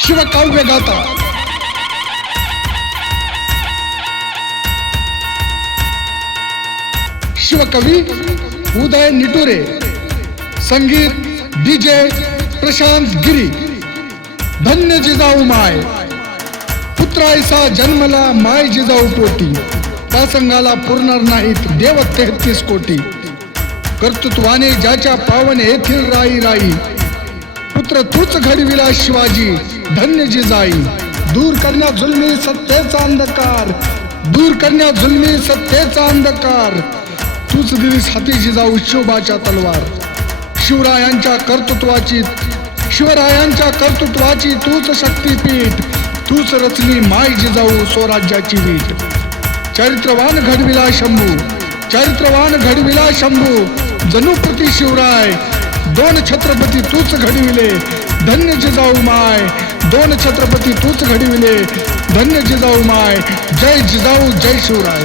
शिवकाव्य गाथा शिवकवी उदय निटुरे, संगीत डीजे प्रशांत गिरी। धन्य जिजाऊ माय, पुत्रायसा जन्मला माय जिजाऊ पोटी, त्या संघाला पुरणार नाहीत देव 33 कोटी। कर्तृत्वाने ज्याच्या पावन येथील राई राई, पुत्र तूच घडविला शिवाजी धन्य जिजाई। दूर करण्या जुलमी सत्तेचा अंधकार, दूर करण्या जुलमी सत्तेचा अंधकार, तूच दिलीस हाती जिजाऊ शिवबाच्या तलवार। शिवरायांच्या कर्तृत्वाची तूच शक्तीपीठ, तूच रचली माय जिजाऊ स्वराज्याची वीट। चरित्रवान घडविला शंभू, चरित्रवान घडविला शंभू, जणू प्रति शिवराय। 2 छत्रपती तूच घडविले धन्य जिजाऊ माय, 2 छत्रपती तूच घडविले धन्य जिजाऊ माय। जय जिजाऊ जय शिवराय।